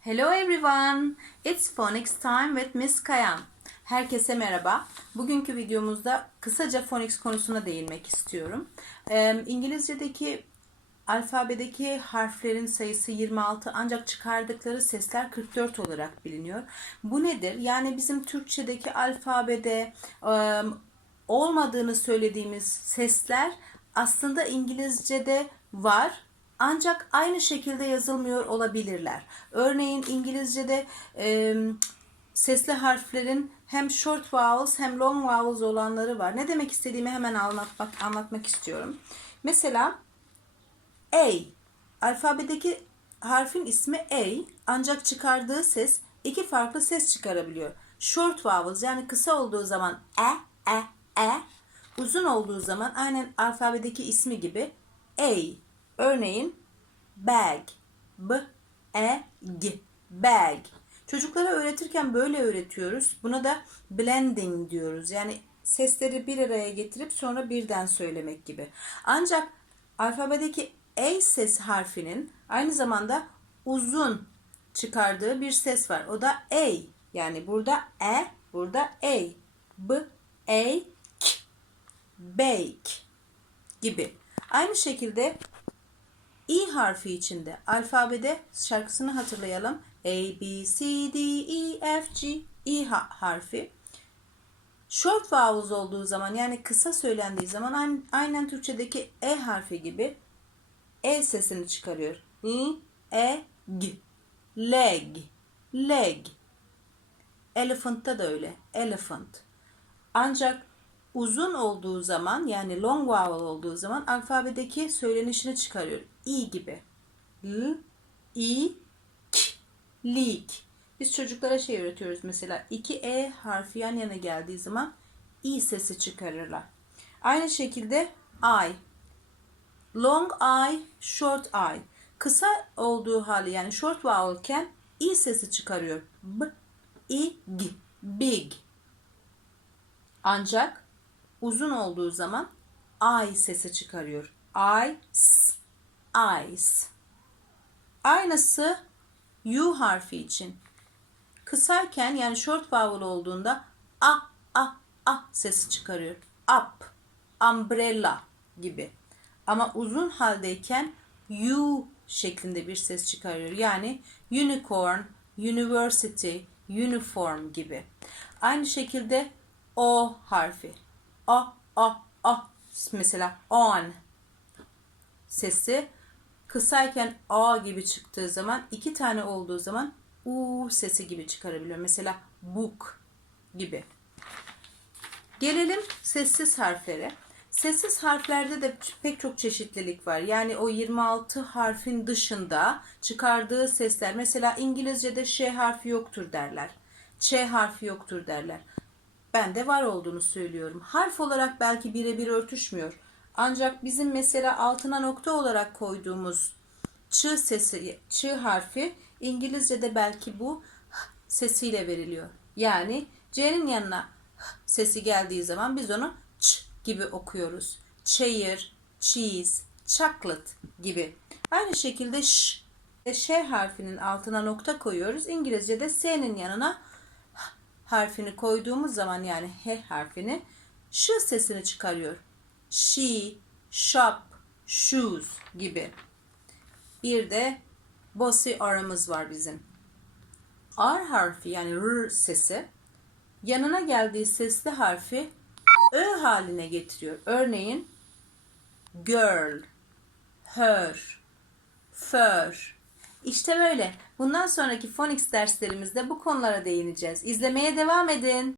Hello everyone. It's phonics time with Miss Kayan. Herkese merhaba. Bugünkü videomuzda kısaca phonics konusuna değinmek istiyorum. İngilizce'deki alfabedeki harflerin sayısı 26 ancak çıkardıkları sesler 44 olarak biliniyor. Bu nedir? Yani bizim Türkçedeki alfabede e, olmadığını söylediğimiz sesler aslında İngilizce'de var ancak aynı şekilde yazılmıyor olabilirler. Örneğin İngilizce'de e, sesli harflerin hem short vowels hem long vowels olanları var. Ne demek istediğimi hemen anlatmak anlatmak istiyorum. Mesela A. Alfabedeki harfin ismi A ancak çıkardığı ses iki farklı ses çıkarabiliyor. Short vowels yani kısa olduğu zaman e, e, e. Uzun olduğu zaman aynen alfabedeki ismi gibi A. Örneğin bag, b, e, g, bag. Çocuklara öğretirken böyle öğretiyoruz. Buna da blending diyoruz. Yani sesleri bir araya getirip sonra birden söylemek gibi. Ancak alfabedeki A ses harfinin aynı zamanda uzun çıkardığı bir ses var. O da A. Yani burada E, burada A. B, A, K. Bake gibi. Aynı şekilde harfi içinde alfabede şarkısını hatırlayalım. A, B, C, D, E, F, G. İ ha- harfi. Short vowels olduğu zaman yani kısa söylendiği zaman aynen Türkçedeki E harfi gibi E sesini çıkarıyor. I, E, G. Leg. Leg. Elephant'ta da öyle. Elephant. Ancak uzun olduğu zaman yani long vowel olduğu zaman alfabedeki söylenişini çıkarıyor. İ gibi. L, I, K, leak. Biz çocuklara şey öğretiyoruz mesela iki E harfi yan yana geldiği zaman İ sesi çıkarırlar. Aynı şekilde I. Long I, short I. Kısa olduğu hali yani short vowel iken İ sesi çıkarıyor. B, I, G. Big. Ancak uzun olduğu zaman I sesi çıkarıyor. I, eyes. Aynısı U harfi için. Kısayken yani short vowel olduğunda a, a, a sesi çıkarıyor. Up, umbrella gibi. Ama uzun haldeyken U şeklinde bir ses çıkarıyor. Yani unicorn, university, uniform gibi. Aynı şekilde O harfi. O, o, o. Mesela on sesi kısayken A gibi çıktığı zaman iki tane olduğu zaman U sesi gibi çıkarabiliyor. Mesela book gibi. Gelelim sessiz harflere. Sessiz harflerde de pek çok çeşitlilik var. Yani o 26 harfin dışında çıkardığı sesler. Mesela İngilizce'de Ş harfi yoktur derler. Ç harfi yoktur derler. Ben de var olduğunu söylüyorum. Harf olarak belki birebir örtüşmüyor. Ancak bizim mesela altına nokta olarak koyduğumuz ç sesi, ç harfi İngilizce'de belki bu sesiyle veriliyor. Yani c'nin yanına sesi geldiği zaman biz onu ç gibi okuyoruz. Chair, cheese, chocolate gibi. Aynı şekilde ş, ş harfinin altına nokta koyuyoruz. İngilizce'de s'nin yanına harfini koyduğumuz zaman yani h harfini ş sesini çıkarıyor. She, shop, shoes gibi. Bir de bossy R'ımız var bizim. R harfi yani R sesi yanına geldiği sesli harfi Ö haline getiriyor. Örneğin girl, her, fur. İşte böyle. Bundan sonraki phonics derslerimizde bu konulara değineceğiz. İzlemeye devam edin.